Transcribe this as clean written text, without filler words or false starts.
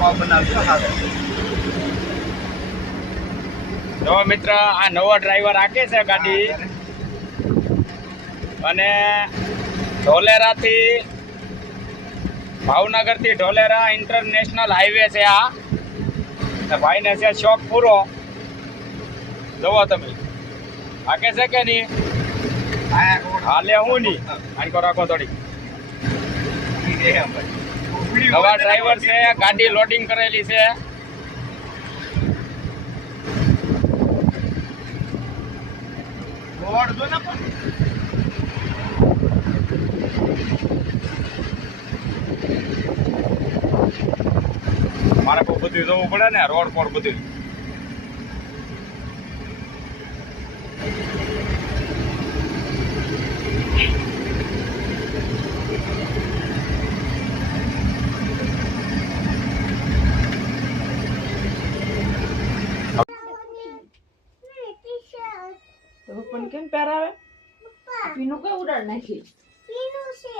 પાવ બનાવજો હા જો મિત્ર આ નવો ડ્રાઈવર આકે છે ગાડી અને ઢોલેરાથી ભાવનગરથી ઢોલેરા ઇન્ટરનેશનલ હાઈવે છે આ ને ભાઈને છે શોખ પૂરો જોવો તમે આકે છે કે નહીં હાલે હું નહીં આનકો રાખો થોડી નવા ડ્રાઈવર છે ગાડી લોડિંગ કરેલી છે રોડ જો ને પણ મારે બહુ બધું જોવું પડે ને રોડ પર બધું તો પણ કેમ પહેરાવે પીનું કઈ ઉડાડ નાખી પીનું છે